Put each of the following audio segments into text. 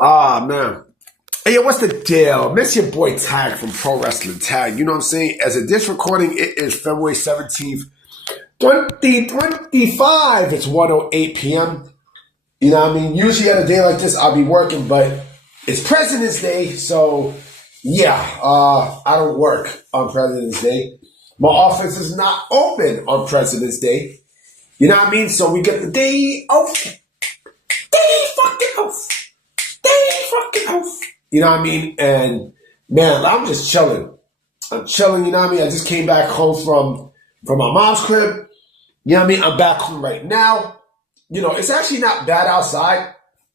Ah, man. Hey, yo, what's the deal? Miss your boy Tag from Pro Wrestling Tag. You know what I'm saying? As of this recording, it is February 17th, 2025. It's 1:08 p.m. You know what I mean? Usually on a day like this, I'll be working, but it's President's Day, so yeah, I don't work on President's Day. My office is not open on President's Day. You know what I mean? So we get the day off. Day fucking off. Day fucking off. You know what I mean? And man, I'm just chilling. I'm chilling, you know what I mean? I just came back home from my mom's crib. You know what I mean? I'm back home right now. You know, it's actually not bad outside,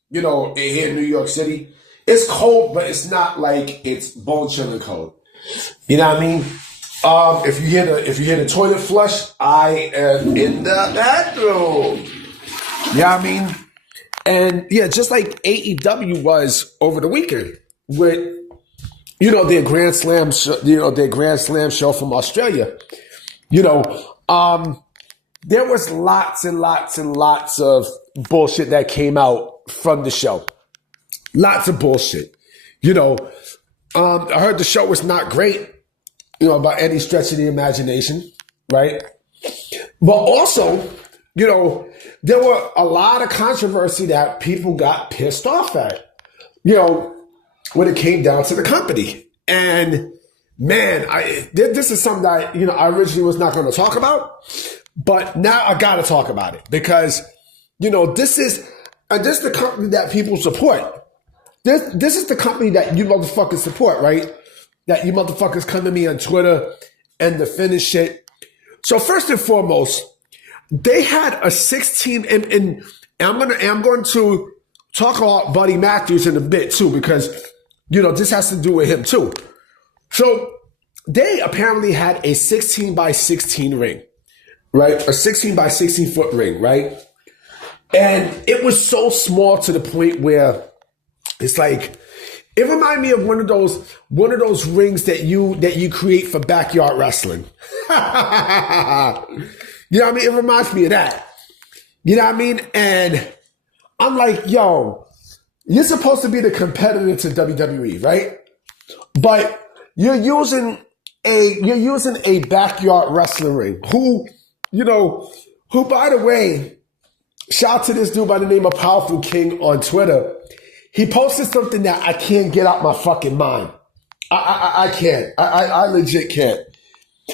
you know, here in New York City. It's cold, but it's not like it's bone chilling cold. You know what I mean? If you hear the toilet flush, I am in the bathroom. You know what I mean? And yeah, just like AEW was over the weekend with, you know, their Grand Slam, their Grand Slam show from Australia. You know, there was lots and lots and lots of bullshit that came out from the show. Lots of bullshit. You know, I heard the show was not great, you know, by any stretch of the imagination, right? But also, you know, there were a lot of controversy that people got pissed off at, you know, when it came down to the company. And man, this is something that, you know, I originally was not going to talk about, but now I got to talk about it because, you know, this is the company that people support. This is the company that you motherfuckers support, right? That you motherfuckers come to me on Twitter and defend shit. So first and foremost, they had a 16, and I'm going to talk about Buddy Matthews in a bit too, because, you know, this has to do with him too. So they apparently had a 16 by 16 ring, right? A 16 by 16 foot ring, right? And it was so small to the point where it's like, it reminded me of one of those rings that you create for backyard wrestling. You know what I mean? It reminds me of that. You know what I mean? And I'm like, yo, you're supposed to be the competitor to WWE, right? But you're using a backyard wrestling ring. Who, by the way, shout out to this dude by the name of Powerful King on Twitter. He posted something that I can't get out my fucking mind. I can't. I legit can't.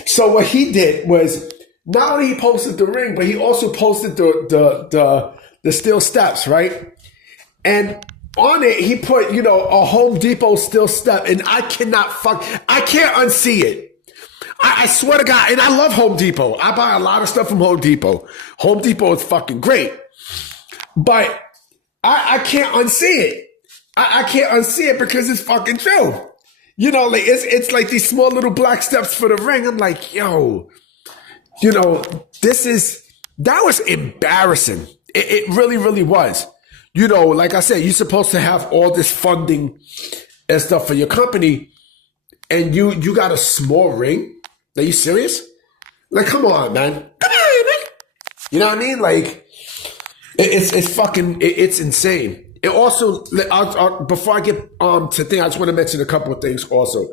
So what he did was, not only he posted the ring, but he also posted the steel steps, right? And on it, he put, a Home Depot steel step, and I can't unsee it. I swear to God, and I love Home Depot. I buy a lot of stuff from Home Depot. Home Depot is fucking great. But I can't unsee it. I can't unsee it because it's fucking true. Like it's like these small little black steps for the ring. I'm like, yo, that was embarrassing. It really, really was. Like I said, you're supposed to have all this funding and stuff for your company, and you got a small ring? Are you serious? Like, come on, man. Come on, man. You know what I mean? Like, it's insane. It also, before I get to things, I just want to mention a couple of things also.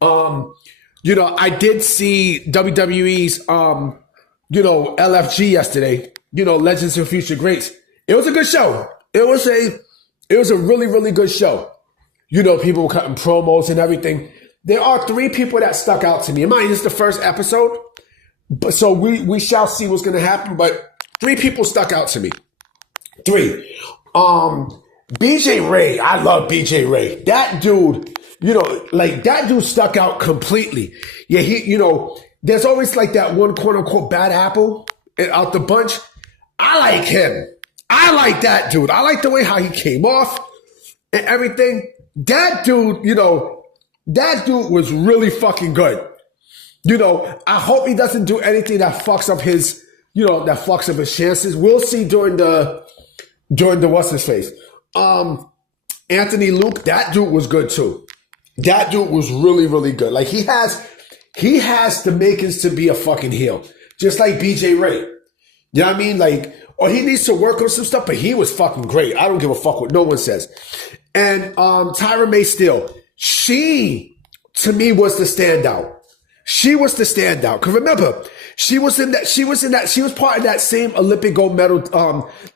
I did see WWE's, LFG yesterday, Legends of Future Greats. It was a good show. It was a really, really good show. People were cutting promos and everything. There are 3 people that stuck out to me. And mind, this is the first episode, but so we shall see what's going to happen. But 3 people stuck out to me. 3. BJ Ray. I love BJ Ray. That dude, that dude stuck out completely. Yeah, there's always like that one quote unquote bad apple out the bunch. I like him. I like that dude. I like the way how he came off and everything. That dude, that dude was really fucking good. I hope he doesn't do anything that fucks up his, that fucks up his chances. We'll see during the what's his face. Anthony Luke, that dude was good too. That dude was really, really good. Like he has the makings to be a fucking heel. Just like BJ Ray. You know what I mean? Like, or he needs to work on some stuff, but he was fucking great. I don't give a fuck what no one says. and Tyra May Steele. She, to me, was the standout. She was the standout. Because remember, she was part of that same Olympic gold medal,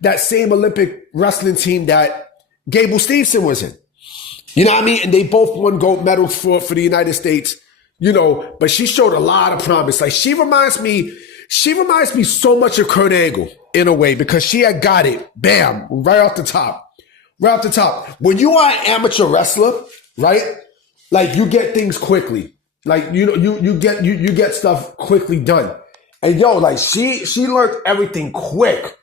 that same Olympic wrestling team that Gable Steveson was in. You know what I mean? And they both won gold medals for the United States, but she showed a lot of promise. Like she reminds me so much of Kurt Angle in a way, because she had got it, bam, right off the top. Right off the top. When you are an amateur wrestler, right? Like you get things quickly. Like, you get stuff quickly done. And like she learned everything quick.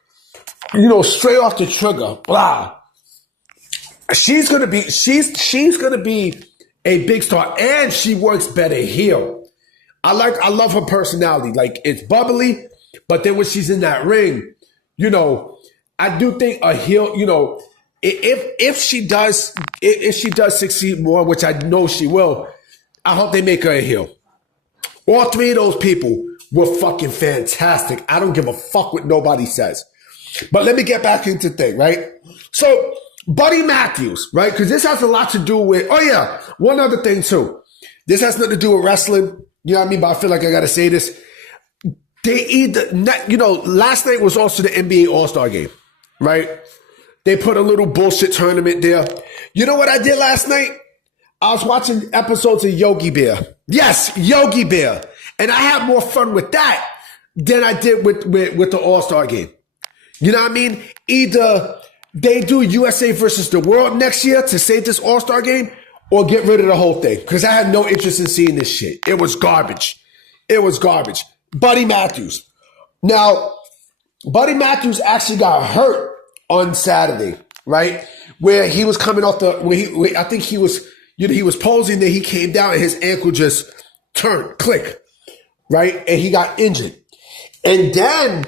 Straight off the trigger, blah. She's gonna be a big star, and she works better heel. I love her personality. Like it's bubbly, but then when she's in that ring, I do think a heel, if she does succeed more, which I know she will, I hope they make her a heel. All three of those people were fucking fantastic. I don't give a fuck what nobody says. But let me get back into the thing, right? So Buddy Matthews, right? Because this has a lot to do with, one other thing too. This has nothing to do with wrestling. You know what I mean? But I feel like I got to say this. Last night was also the NBA All-Star game, right? They put a little bullshit tournament there. You know what I did last night? I was watching episodes of Yogi Bear. Yes, Yogi Bear. And I had more fun with that than I did with the All-Star game. You know what I mean? Either they do USA versus the world next year to save this All-Star game, or get rid of the whole thing. Because I had no interest in seeing this shit. It was garbage. Buddy Matthews. Now, Buddy Matthews actually got hurt on Saturday, right? Where he was coming off I think he was, he was posing, that he came down and his ankle just turned, click, right? And he got injured. And then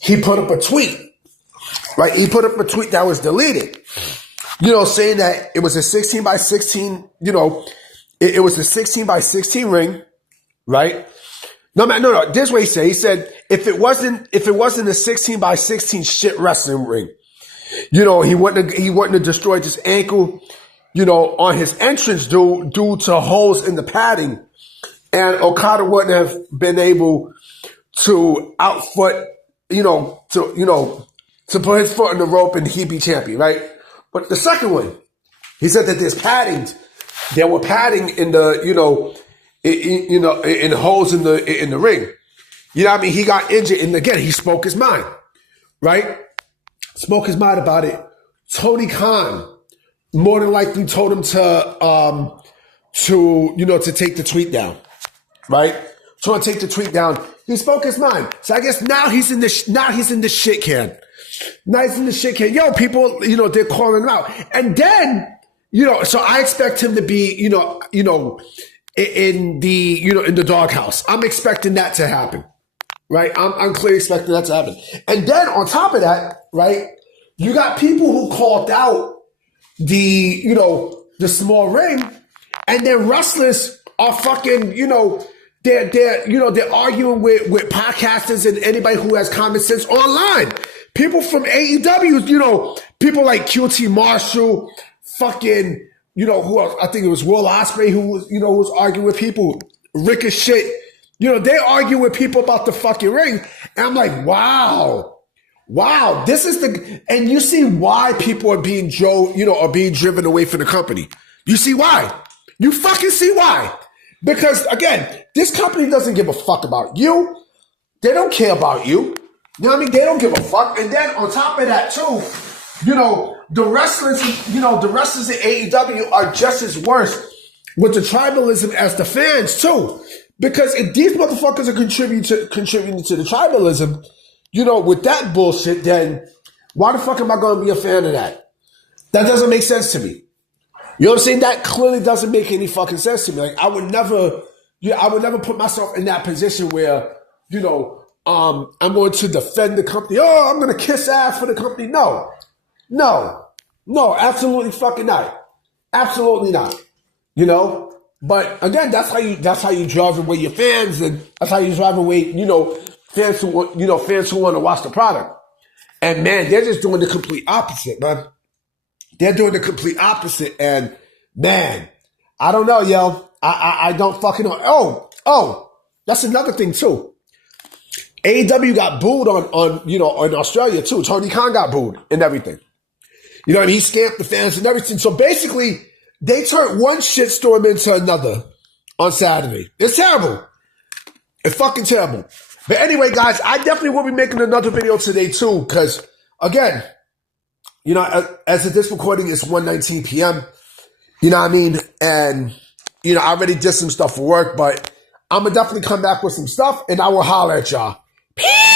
he put up a tweet, right? He put up a tweet that was deleted, saying that it was a 16 by 16, it was a 16 by 16 ring, right? No, this is what he said. He said, if it wasn't a 16 by 16 shit wrestling ring, he wouldn't have destroyed his ankle, on his entrance due to holes in the padding. And Okada wouldn't have been able to outfoot, to put his foot in the rope and he'd be champion, right? But the second one, he said that there were padding in the, in holes in the ring. You know what I mean? He got injured, and again, he spoke his mind, right? Spoke his mind about it. Tony Khan more than likely told him to take the tweet down, right? Trying to take the tweet down. He spoke his mind. So I guess now he's in the shit can. Now he's in the shit can. Yo, people, they're calling him out. And then, so I expect him to be, in the doghouse. I'm expecting that to happen, right? I'm clearly expecting that to happen. And then on top of that, right, you got people who called out the small ring, and then wrestlers are fucking, they're arguing with podcasters and anybody who has common sense online. People from AEW, people like QT Marshall, fucking, who else? I think it was Will Ospreay who was, who was arguing with people. Ricochet, they argue with people about the fucking ring. And I'm like, wow, this is and you see why people are being driven away from the company. You see why? You fucking see why. Because again, this company doesn't give a fuck about you. They don't care about you. You know what I mean? They don't give a fuck. And then on top of that too, the wrestlers in AEW are just as worse with the tribalism as the fans too. Because if these motherfuckers are contributing to the tribalism, with that bullshit, then why the fuck am I going to be a fan of that? That doesn't make sense to me. You know what I'm saying? That clearly doesn't make any fucking sense to me. Like I would never put myself in that position where, I'm going to defend the company. Oh, I'm going to kiss ass for the company. No, absolutely fucking not. Absolutely not. But again, that's how you drive away your fans, and that's how you drive away, fans who want to watch the product. And man, they're just doing the complete opposite, man. They're doing the complete opposite. And man, I don't know, yo. I don't fucking know. Oh, that's another thing too. AEW got booed on in Australia too. Tony Khan got booed and everything. You know, and he scamped the fans and everything. So basically, they turned one shitstorm into another on Saturday. It's terrible. It's fucking terrible. But anyway, guys, I definitely will be making another video today too, because again, you know, as of this recording, it's 1:19 p.m. You know what I mean? And you know, I already did some stuff for work, but I'm gonna definitely come back with some stuff, and I will holler at y'all. Peace!